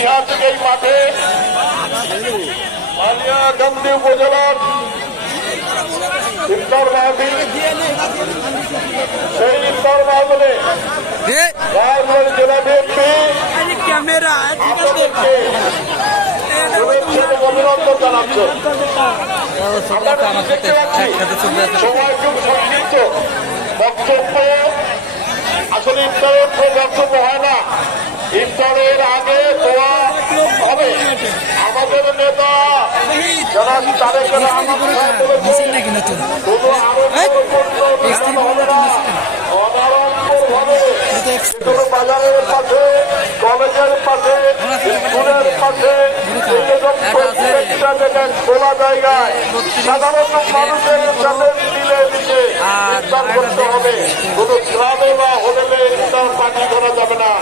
ঐতিহাসিক এই মাঠে মালিয়াকান্দি উপজেলার ইফতার মাহফিল। সেই ইফতার মাহফিলে রায়গঞ্জ জেলা বিএনপি অভিনন্দন জানাচ্ছে। সময় খুব সংক্ষিপ্ত বক্তব্য। আসলে ইফতারের বক্তব্য হয় না। ইফতারের নেতা। যারা তারেক রহমান বাজারের পাশে কলেজের পাশে স্কুলের পাশে প্রত্যেকটা জায়গায় খোলা জায়গায় সাধারণ মানুষের সাথে মিলে মিশে করতে হবে। কোনো গ্রামে বা হোটেলে ইফতার পার্টি করা যাবে না।